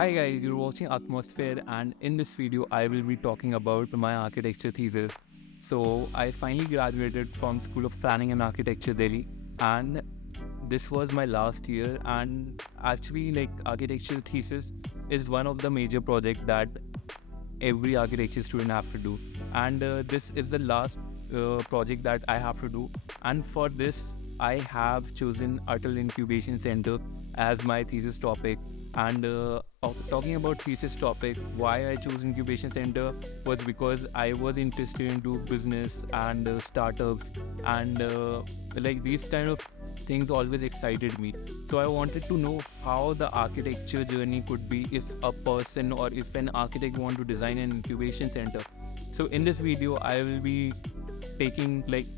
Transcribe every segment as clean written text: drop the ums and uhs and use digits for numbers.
Hi guys, you're watching Atmosphere, and in this video I will be talking about my architecture thesis. So I finally graduated from School of Planning and Architecture Delhi, and this was my last year. And actually, like, architecture thesis is one of the major projects that every architecture student have to do, and this is the last project that I have to do. And for this I have chosen Atal Incubation Center as my thesis topic. And talking about thesis topic, why I chose Incubation Center was because I was interested into business and startups, and like these kind of things always excited me. So I wanted to know how the architecture journey could be if a person or if an architect want to design an incubation center. So in this video, I will be taking like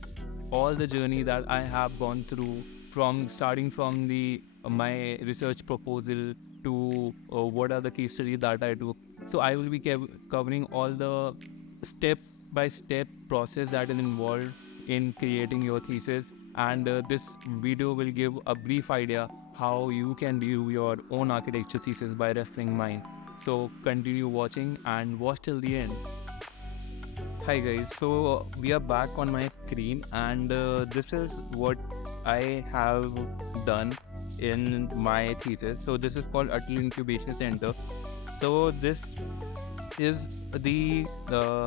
all the journey that I have gone through, from starting from the my research proposal to what are the case studies that I do. So I will be covering all the step by step process that is involved in creating your thesis, and this video will give a brief idea how you can do your own architecture thesis by referring mine. So continue watching and watch till the end. Hi guys, so we are back on my screen, and this is what I have done in my thesis. So this is called Atal Incubation Center. So this is the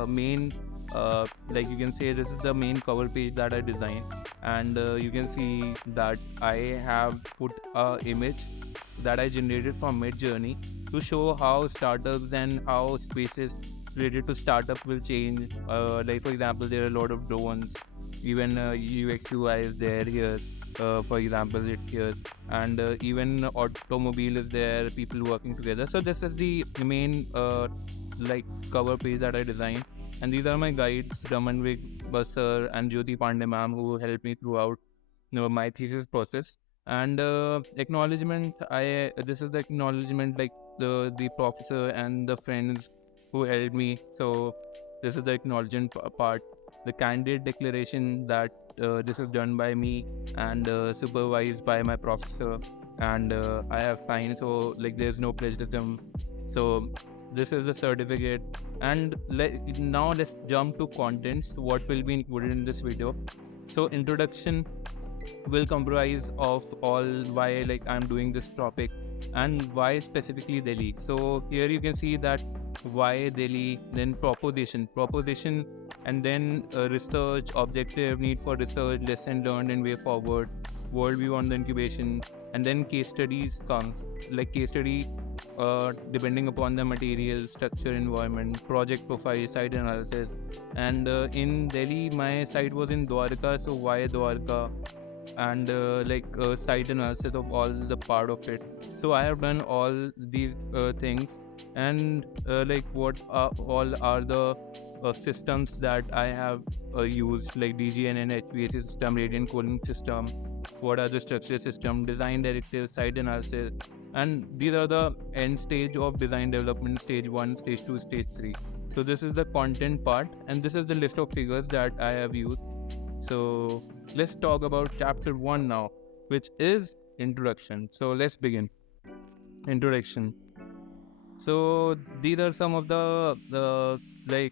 main, like you can say, this is the main cover page that I designed, and you can see that I have put a image that I generated from Midjourney to show how startups and how spaces related to startup will change. Like for example, there are a lot of drones, even UX UI is there here. For example, it here, and even automobile is there, people working together. So this is the main like cover page that I designed, and these are my guides, Ramanvik Basar and Jyoti Pandey ma'am, who helped me throughout my thesis process. And acknowledgement, I this is the acknowledgement, like the professor and the friends who helped me. So this is the acknowledgement part, the candidate declaration that this is done by me and supervised by my professor, and I have signed, so like there's no plagiarism. So this is the certificate. And now let's jump to contents, what will be included in this video. So introduction will comprise of all why like I'm doing this topic and why specifically Delhi. So here you can see that why Delhi, then proposition, and then research, objective, need for research, lesson learned and way forward, worldview on the incubation, and then case studies comes, like case study depending upon the material, structure, environment, project profile, site analysis. And in Delhi, my site was in Dwarka, so why Dwarka, and site analysis of all the part of it. So I have done all these things, and like what all are the systems that I have used, like DGNN, HVAC system, radiant cooling system, what are the structure system, design directives, site analysis. And these are the end stage of design development: stage 1, stage 2, stage 3. So this is the content part, and this is the list of figures that I have used. So let's talk about chapter 1 now, which is introduction. So let's begin. Introduction. So these are some of the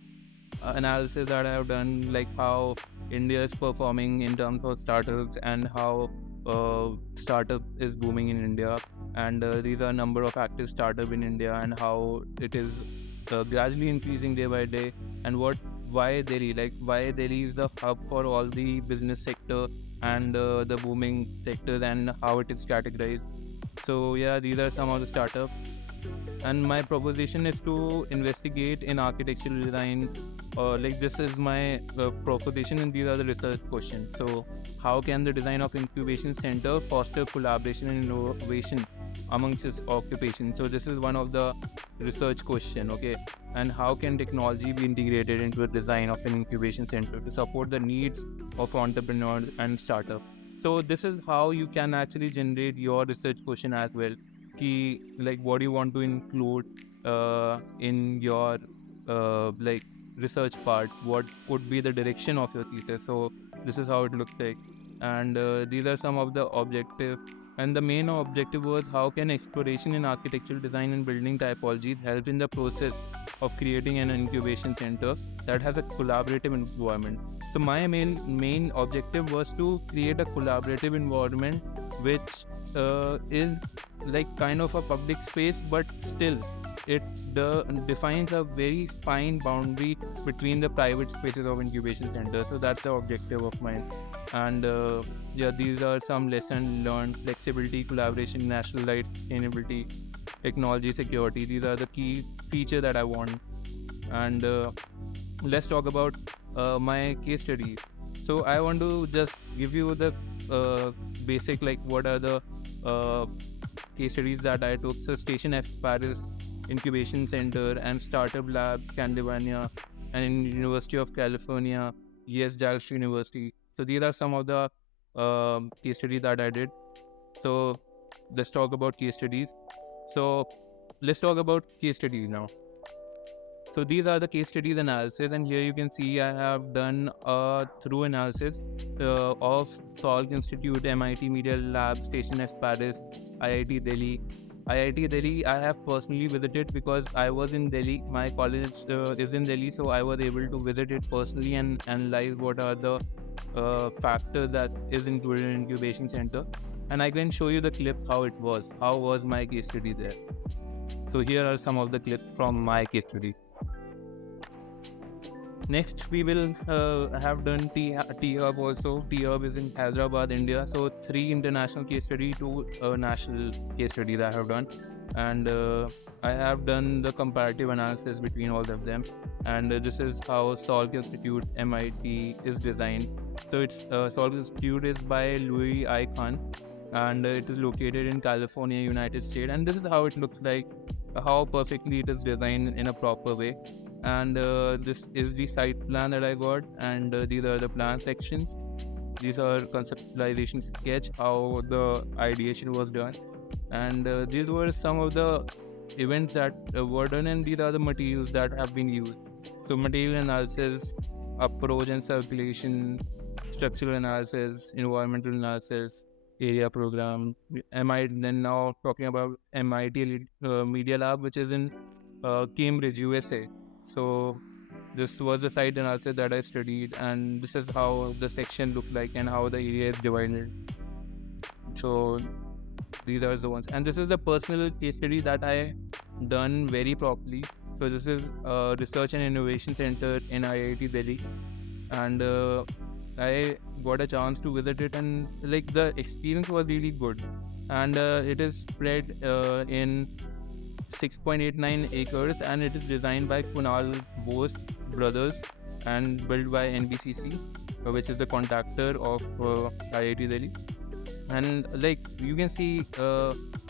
analysis that I have done, like how India is performing in terms of startups and how startup is booming in India. And these are number of active startup in India and how it is gradually increasing day by day. And why Delhi, like why Delhi is the hub for all the business sector and the booming sectors, and how it is categorized. So yeah, these are some of the startup. And my proposition is to investigate in architectural design. Like this is my proposition, and these are the research questions. So how can the design of incubation center foster collaboration and innovation amongst its occupation? So this is one of the research question. Okay. And how can technology be integrated into the design of an incubation center to support the needs of entrepreneurs and startup? So this is how you can actually generate your research question as well. Key, like what do you want to include in your like research part, what could be the direction of your thesis. So this is how it looks like. And these are some of the objective And the main objective was how can exploration in architectural design and building typology help in the process of creating an incubation center that has a collaborative environment. So my main objective was to create a collaborative environment which is like kind of a public space, but still it defines a very fine boundary between the private spaces of incubation center. So that's the objective of mine. And yeah, these are some lessons learned: flexibility, collaboration, national rights, sustainability, technology, security. These are the key features that I want. And let's talk about my case study. So I want to just give you the basic, like what are the uh, case studies that I took. So Station F Paris Incubation Center and Startup Labs Scandinavia and in University of California, yes, Dallas University. So these are some of the case studies that I did. So let's talk about case studies. So let's talk about case studies now. So these are the case studies analysis, and here you can see I have done a through analysis of Salk Institute, MIT Media Lab, Station F Paris, IIT Delhi. IIT Delhi, I have personally visited because I was in Delhi. My college is in Delhi, so I was able to visit it personally and analyze what are the factors that is included in incubation center. And I can show you the clips how it was. How was my case study there? So here are some of the clips from my case study. Next, we will have done T-Hub also. T-Hub is in Hyderabad, India. So 3 international case study, 2 national case studies I have done. And I have done the comparative analysis between all of them. And this is how Salk Institute, MIT is designed. So it's Salk Institute is by Louis I. Khan, and it is located in California, United States. And this is how it looks like, how perfectly it is designed in a proper way. And this is the site plan that I got, and these are the plan sections. These are conceptualization sketch, how the ideation was done, and these were some of the events that were done, and these are the materials that have been used. So material analysis, approach and circulation, structural analysis, environmental analysis, area program. Then now talking about MIT Media Lab, which is in Cambridge, USA. So this was the site analysis that I studied, and this is how the section looked like and how the area is divided. So these are the ones, and this is the personal case study that I done very properly. So this is Research and Innovation Center in IIT Delhi, and I got a chance to visit it, and like the experience was really good, and it is spread in 6.89 acres, and it is designed by Kunal Bose brothers and built by NBCC, which is the contractor of IIT Delhi. And like you can see,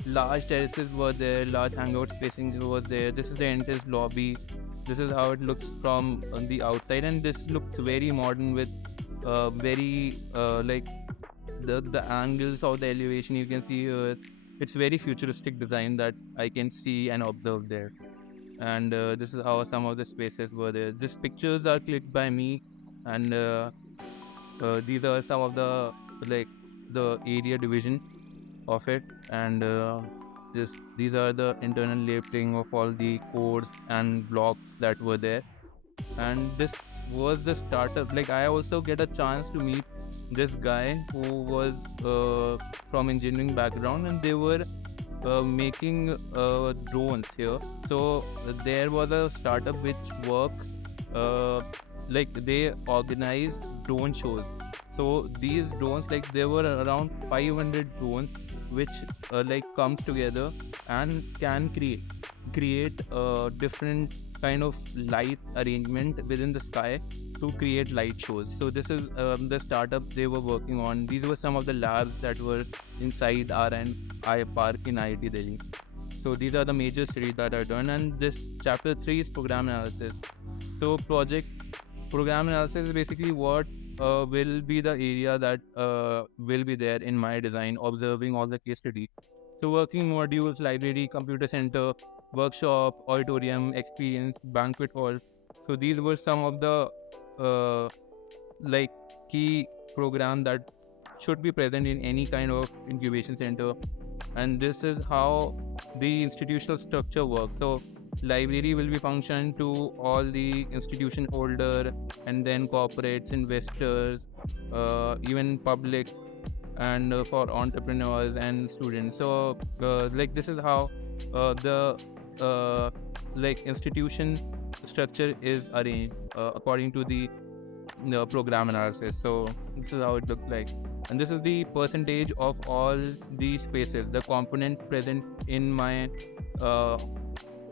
large terraces were there, large hangout spacing was there. This is the entrance lobby. This is how it looks from on the outside, and this looks very modern with very like the angles of the elevation you can see. It's very futuristic design that I can see and observe there. And this is how some of the spaces were there. These pictures are clicked by me, and these are some of the like the area division of it. And these are the internal labeling of all the codes and blocks that were there. And this was the startup. Like I also get a chance to meet this guy who was from engineering background, and they were making drones here. So there was a startup which worked like they organized drone shows. So these drones, like there were around 500 drones which like comes together and can create different kind of light arrangement within the sky to create light shows. So this is the startup they were working on. These were some of the labs that were inside R&I Park in IIT Delhi. So these are the major studies that are done, and this chapter 3 is program analysis. So program analysis is basically what will be the area that will be there in my design, observing all the case study. So working modules, library, computer center, workshop, auditorium, experience, banquet hall. So these were some of the like key program that should be present in any kind of incubation center. And this is how the institutional structure works. So library will be function to all the institution holder, and then corporates, investors, even public, and for entrepreneurs and students. So this is how the institution structure is arranged according to the program analysis. So this is how it looks like, and this is the percentage of all the spaces, the component present in my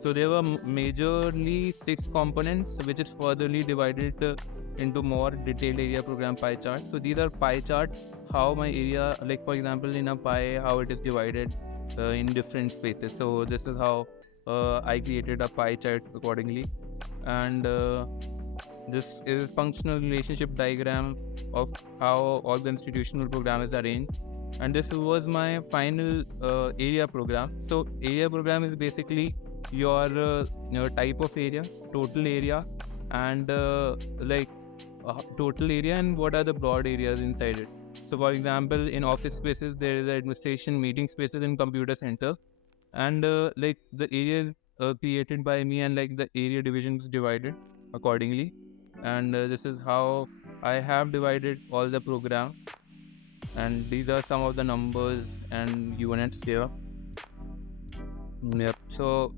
so there were majorly 6 components, which is furtherly divided into more detailed area program pie chart. So these are pie chart, how my area, like for example in a pie, how it is divided in different spaces. So this is how I created a pie chart accordingly. And this is functional relationship diagram of how all the institutional program is arranged. And this was my final area program. So area program is basically your type of area, total area, and total area, and what are the broad areas inside it. So for example, in office spaces there is administration, meeting spaces, and computer center. And the area is created by me, and the area division is divided accordingly. And this is how I have divided all the program, and these are some of the numbers and units here. Yep. So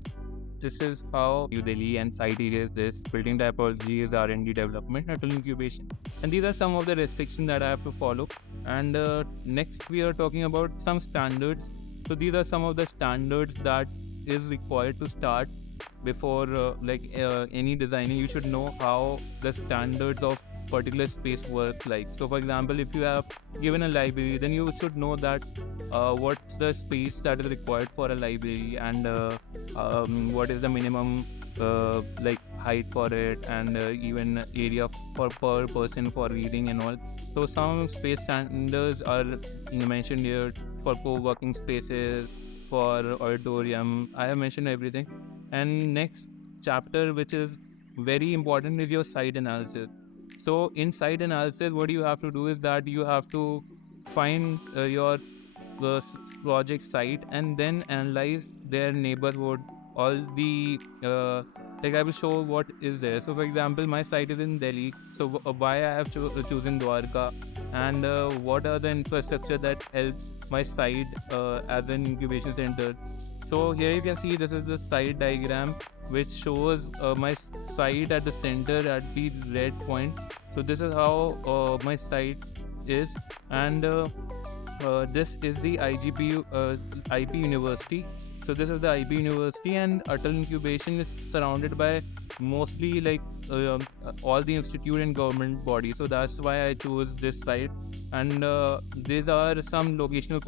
this is how New Delhi and site areas, this building typology is R&D development, not incubation. And these are some of the restrictions that I have to follow. And next we are talking about some standards. So these are some of the standards that is required to start before any designing. You should know how the standards of particular space work like. So for example, if you have given a library, then you should know that what's the space that is required for a library, and what is the minimum height for it, and even area for per person for reading and all. So some space standards are mentioned here for co-working spaces, for auditorium. I have mentioned everything. And next chapter, which is very important, is your site analysis. So in site analysis, what you have to do is that you have to find your project site, and then analyze their neighborhood, all the I will show what is there. So for example, my site is in Delhi, so why I have chosen Dwarka, and what are the infrastructure that help my site as an incubation center. So here you can see this is the site diagram, which shows my site at the center at the red point. So this is how my site is. And this is the IP University. So this is the IP University, and Atal Incubation is surrounded by mostly all the institute and government bodies. So that's why I chose this site. And these are some locational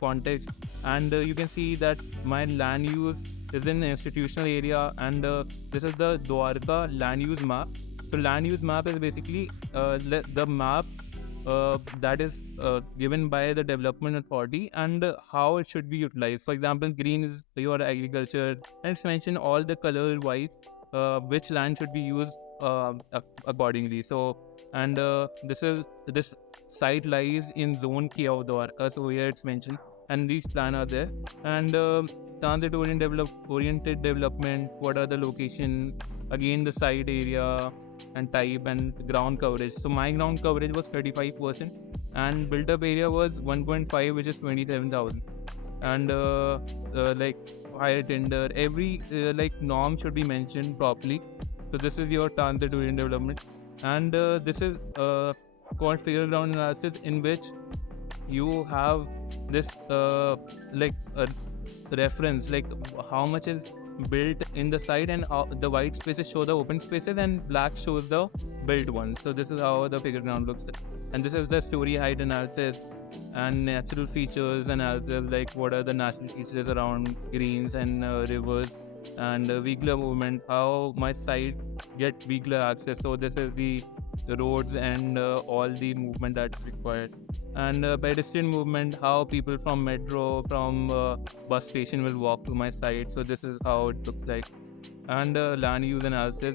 context. And you can see that my land use is in institutional area, and this is the Dwarka land use map. So land use map is basically the map that is given by the development authority, and how it should be utilized. For example, green is your agriculture, and it's mentioned all the color wise which land should be used accordingly. So, and this site lies in zone K of Dwarka, so here it's mentioned, and these plans are there. And transit oriented development, what are the location, again the site area and type, and ground coverage. So my ground coverage was 35%, and built up area was 1.5, which is 27,000. And higher tender, every norm should be mentioned properly. So this is your transit oriented development. And this is called figure ground analysis, in which you have this a reference, how much is built in the site, and the white spaces show the open spaces, and black shows the built ones. So this is how the figure ground looks. And this is the story height analysis and natural features analysis, like what are the natural features around greens and rivers, and vehicular movement, how my site get vehicular access. So this is the roads and all the movement that is required. And pedestrian movement, how people from metro, from bus station will walk to my site. So this is how it looks like. And land use analysis,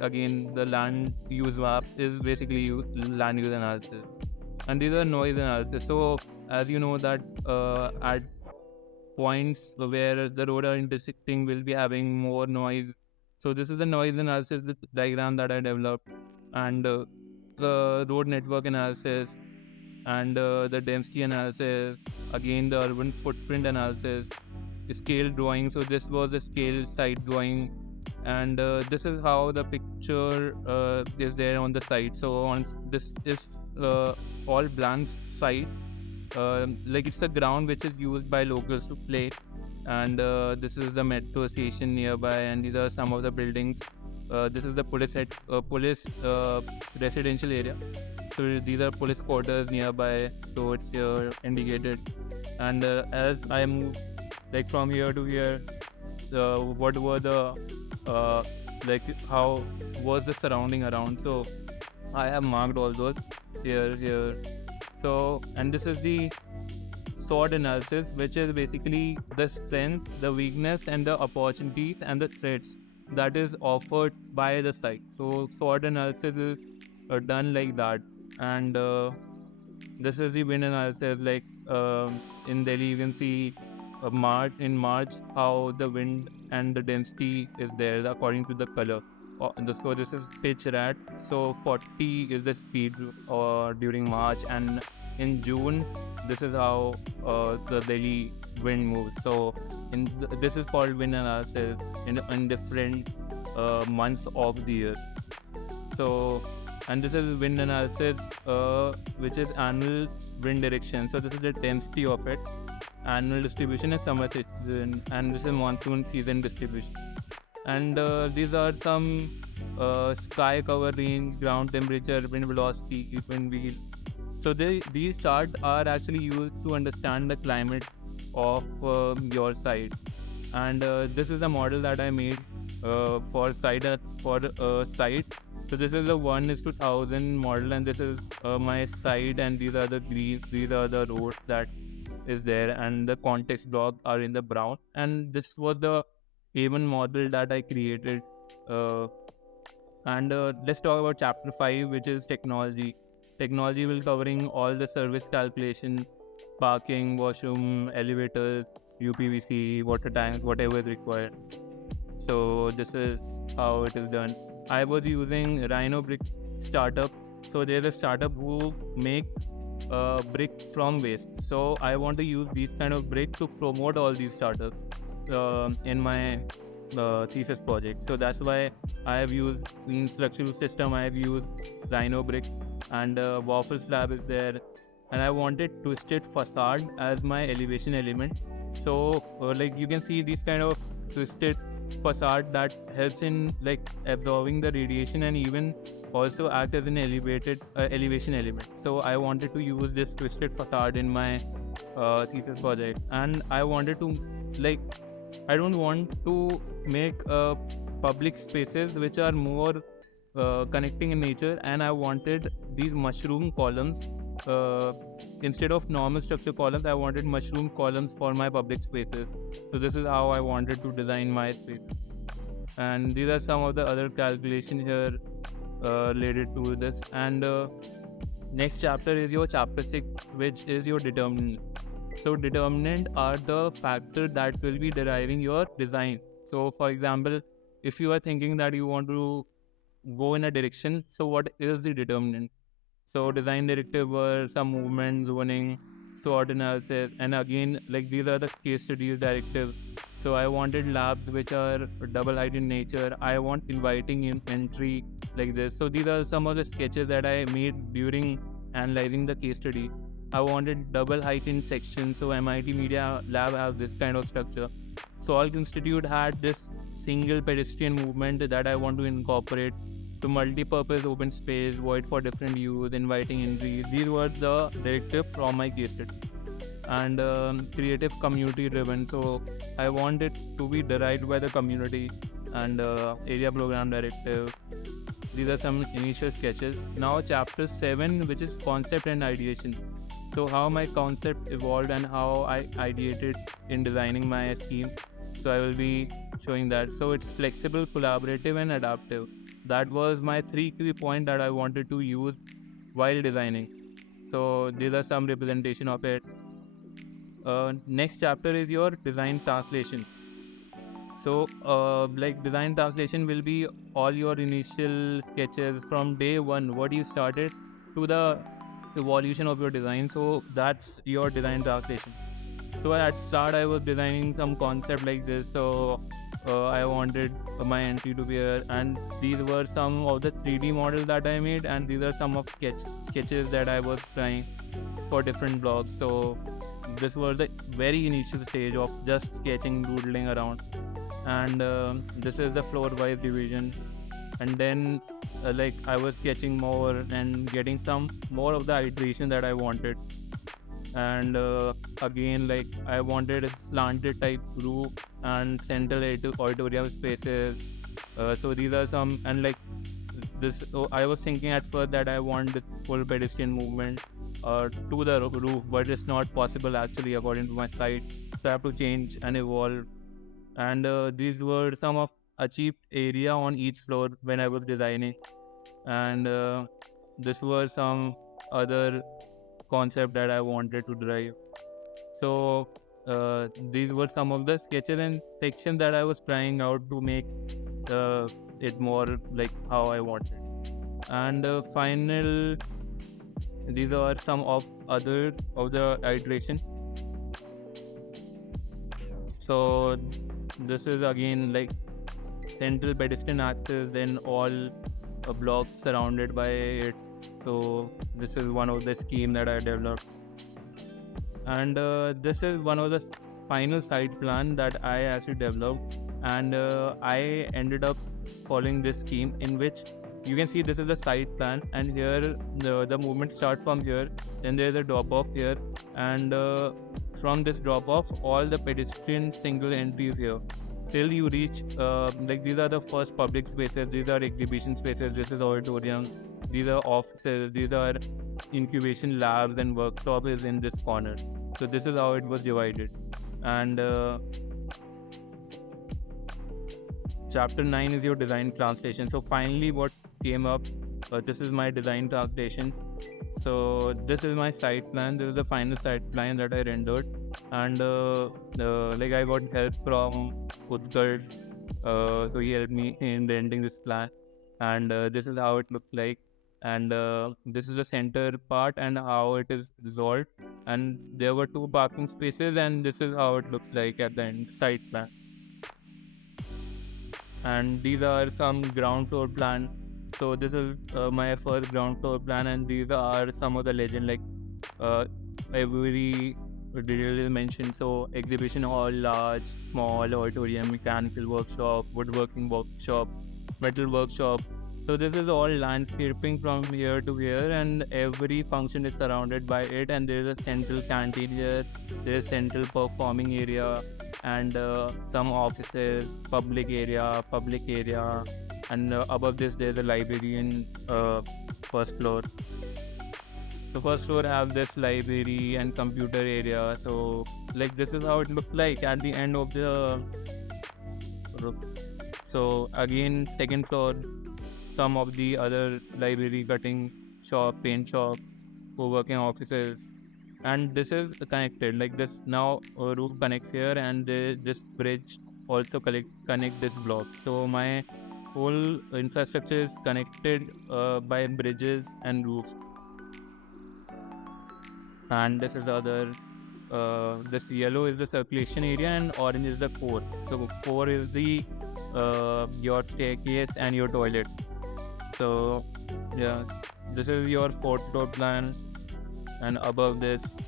again the land use map is basically land use analysis. And these are noise analysis. So as you know that at points where the road are intersecting will be having more noise. So this is a noise analysis diagram that I developed, and the road network analysis, and the density analysis, again the urban footprint analysis, scale drawing. So this was a scale site drawing, and this is how the picture is there on the site. So on this is all blank site, like it's a ground which is used by locals to play, and this is the metro station nearby, and these are some of the buildings. This is the police residential area. So these are police quarters nearby, so it's here indicated. And as I move like from here to here, what were the like how was the surrounding around? So I have marked all those here. So, and this is the SWOT analysis, which is basically the strength, the weakness, and the opportunities and the threats that is offered by the site. So SWOT analysis is done like that. And this is the wind analysis. Like in Delhi, you can see March how the wind and the density is there according to the color. So this is pitch rat. So 40 is the speed during March, and in June this is how the Delhi wind moves. So this is called wind analysis in different months of the year. So, and this is wind analysis, which is annual wind direction. So this is the density of it, annual distribution, and summer season, and this is monsoon season distribution. And these are some sky cover, range, ground temperature, wind velocity, wind wheel. So these charts are actually used to understand the climate of your site. And this is the model that I made for site. So this is the 1:1000 model, and this is my site, and these are the green, these are the roads that is there, and the context blocks are in the brown. And this was the A1 model that I created. And let's talk about chapter 5, which is technology. Technology will covering all the service calculation, parking, washroom, elevators, UPVC, water tanks, whatever is required. So this is how it is done. I was using Rhino Brick startup. So there's a startup who make brick from waste. So I want to use these kind of brick to promote all these startups in my thesis project. So that's why I have used in structural system. I have used Rhino Brick, and waffle slab is there. And I wanted twisted facade as my elevation element. So like you can see these kind of twisted facade that helps in like absorbing the radiation and even also act as an elevated elevation element. So I wanted to use this twisted facade in my thesis project, and I wanted to like I don't want to make public spaces which are more connecting in nature, and I wanted these mushroom columns. Instead of normal structure columns, I wanted mushroom columns for my public spaces. So this is how I wanted to design my space. And these are some of the other calculations here related to this. And next chapter is your chapter 6, which is your determinant. So determinant are the factor that will be deriving your design. So for example, if you are thinking that you want to go in a direction, so what is the determinant? So design directive were some movement, zoning, SWOT analysis, and again like these are the case studies directive. So I wanted labs which are double height in nature. I want inviting in entry like this. So these are some of the sketches that I made during analyzing the case study. I wanted double height in section. So MIT Media Lab have this kind of structure. So All Institute had this single pedestrian movement that I want to incorporate. So multi-purpose open space, void for different use, inviting entry. These were the directives from my case study. And creative community driven. So I want it to be derived by the community, and area program directive. These are some initial sketches. Now chapter 7, which is concept and ideation. So how my concept evolved and how I ideated in designing my scheme. So I will be showing that. So it's flexible, collaborative, and adaptive. That was my 3 key points that I wanted to use while designing. So these are some representation of it. Next chapter is your design translation. So like design translation will be all your initial sketches from day one, what you started, to the evolution of your design. So that's your design translation. So at start I was designing some concept like this. So I wanted my entry to be here, and these were some of the 3D models that I made, and these are some of sketches that I was trying for different blocks. So this was the very initial stage of just sketching, doodling around, and this is the floor wise division. And then like I was sketching more and getting some more of the iteration that I wanted. And again, like I wanted a slanted type roof and central auditorium spaces. So these are some, and like this, I was thinking at first that I want this full pedestrian movement to the roof, but it's not possible actually according to my site. So I have to change and evolve. And these were some of achieved area on each floor when I was designing. And this were some other concept that I wanted to drive. So these were some of the sketches and sections that I was trying out to make it more like how I wanted. And final, these are some of other of the iteration. So this is again like central pedestrian axis, then all blocks surrounded by it. So this is one of the scheme that I developed. And this is one of the final site plan that I actually developed. And I ended up following this scheme in which you can see this is the site plan, and here the movement start from here, then there is a drop off here, and from this drop off all the pedestrian single entries here till you reach like these are the first public spaces, these are exhibition spaces, this is auditorium, these are offices, these are incubation labs and workshop is in this corner. So this is how it was divided. And chapter 9 is your design translation. So finally what came up, this is my design translation. So this is my site plan, this is the final site plan that I rendered. And like I got help from Utkal, so he helped me in rendering this plan. And this is how it looks like. And this is the center part and how it is resolved. And there were 2 parking spaces, and this is how it looks like at the end, site plan. And these are some ground floor plan. So this is my first ground floor plan, and these are some of the legend, like every detail is mentioned. So exhibition hall, large, small, auditorium, mechanical workshop, woodworking workshop, metal workshop. So this is all landscaping from here to here, and every function is surrounded by it. And there is a central canteen here, there is central performing area, and some offices, public area, and above this there is a library in first floor. The first floor have this library and computer area. So like this is how it looked like at the end of the room. So again, second floor, some of the other library, cutting shop, paint shop, co-working offices. And this is connected like this. Now roof connects here, and this bridge also connect this block. So my whole infrastructure is connected by bridges and roofs. And this is other this yellow is the circulation area, and orange is the core. So core is the your staircase and your toilets. So yes, this is your 4th floor plan, and above this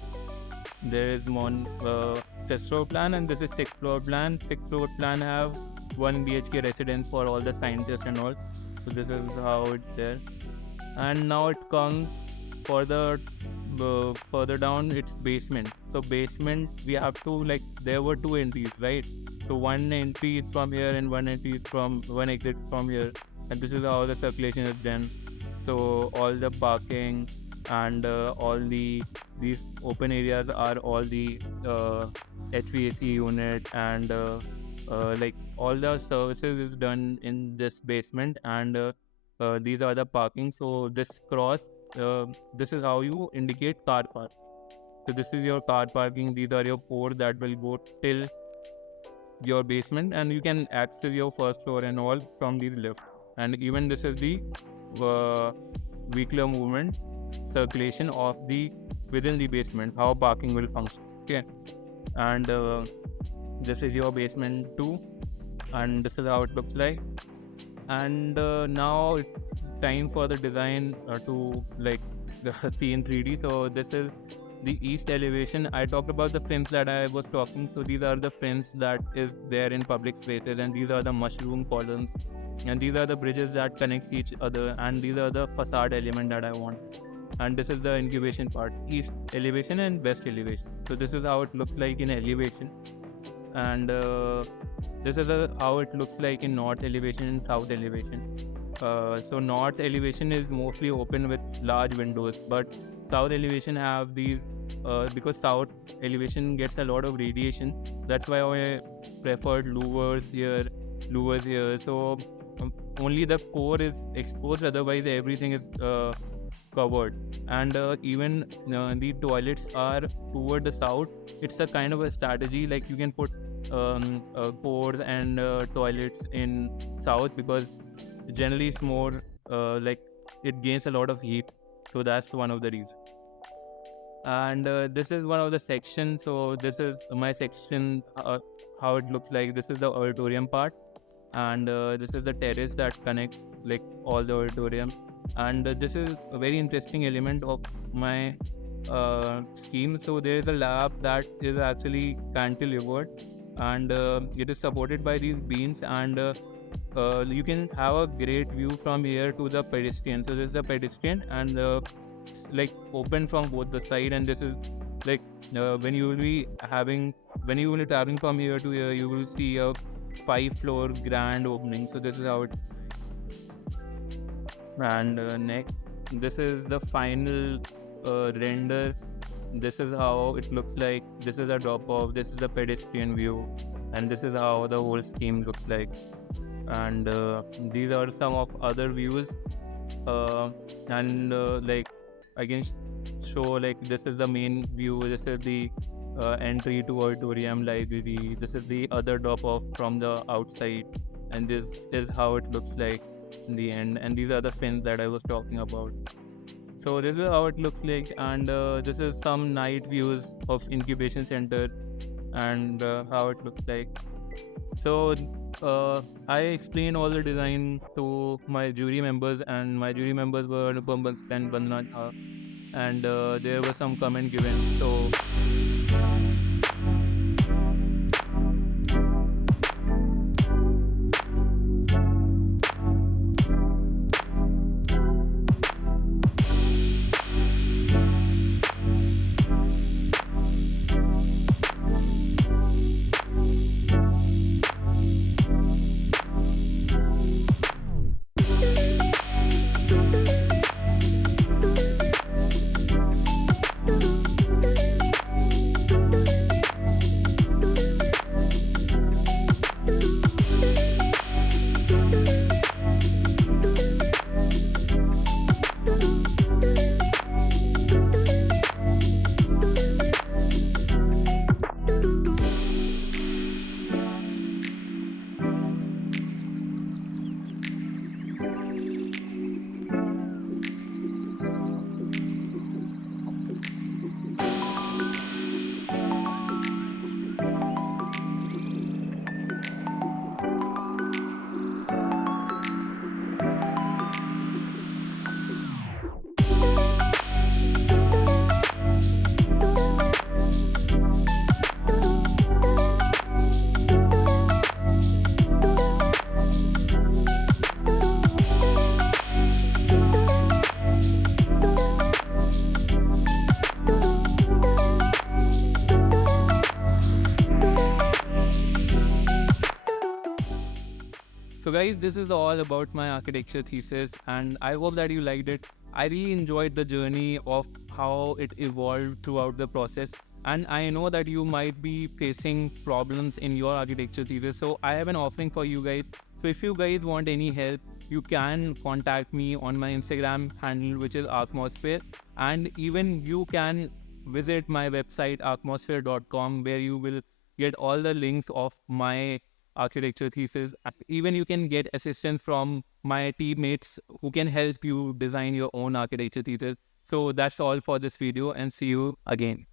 there is one 5th floor plan, and this is 6th floor plan. 6th floor plan have 1 BHK residence for all the scientists and all. So this is how it's there. And now it comes for the further down, it's basement. So basement, we have to, like, there were 2 entries, right? So one entry is from here and one entry is from one exit from here, and this is how the circulation is done. So all the parking and all these open areas are all the HVAC unit, and like all the services is done in this basement. And these are the parking. So this cross this is how you indicate car park. So this is your car parking. These are your ports that will go till your basement, and you can access your first floor and all from these lifts. And even this is the vehicular movement circulation of the within the basement, how parking will function. Okay, and this is your basement too, and this is how it looks like. And now it's time for the design to like see in 3D. So this is the east elevation. I talked about the fins that I was talking. So these are the fins that is there in public spaces, and these are the mushroom columns, and these are the bridges that connects each other, and these are the facade element that I want. And this is the incubation part, east elevation and west elevation. So this is how it looks like in elevation, and this is how it looks like in north elevation and south elevation. So north elevation is mostly open with large windows, but south elevation have these because south elevation gets a lot of radiation. That's why I preferred louvers here. So only the core is exposed, otherwise everything is covered. And even the toilets are toward the south. It's a kind of a strategy, like you can put cores and toilets in south, because generally it's more like it gains a lot of heat. So that's one of the reasons. And this is one of the sections. So this is my section, how it looks like. This is the auditorium part, and this is the terrace that connects like all the auditorium. And this is a very interesting element of my scheme. So there is a lab that is actually cantilevered, and it is supported by these beams, and you can have a great view from here to the pedestrian. So this is the pedestrian, and like open from both the side, and this is like when you will be traveling from here to here, you will see a 5-floor grand opening. So this is how it. And next, this is the final render. This is how it looks like. This is a drop off, this is the pedestrian view, and this is how the whole scheme looks like. And these are some of other views, and like I can show, like this is the main view, this is the entry to auditorium library, this is the other drop off from the outside, and this is how it looks like in the end. And these are the fins that I was talking about. So this is how it looks like, and this is some night views of incubation center, and how it looks like. So I explained all the design to my jury members, and my jury members were Anupam Bansal and Vandana Jha, and there was some comment given. So guys, this is all about my architecture thesis, and I hope that you liked it. I really enjoyed the journey of how it evolved throughout the process, and I know that you might be facing problems in your architecture thesis. So I have an offering for you guys. So if you guys want any help, you can contact me on my Instagram handle, which is Atmosphere, and even you can visit my website atmosphere.com, where you will get all the links of my architecture thesis. Even you can get assistance from my teammates who can help you design your own architecture thesis. So that's all for this video, and see you again.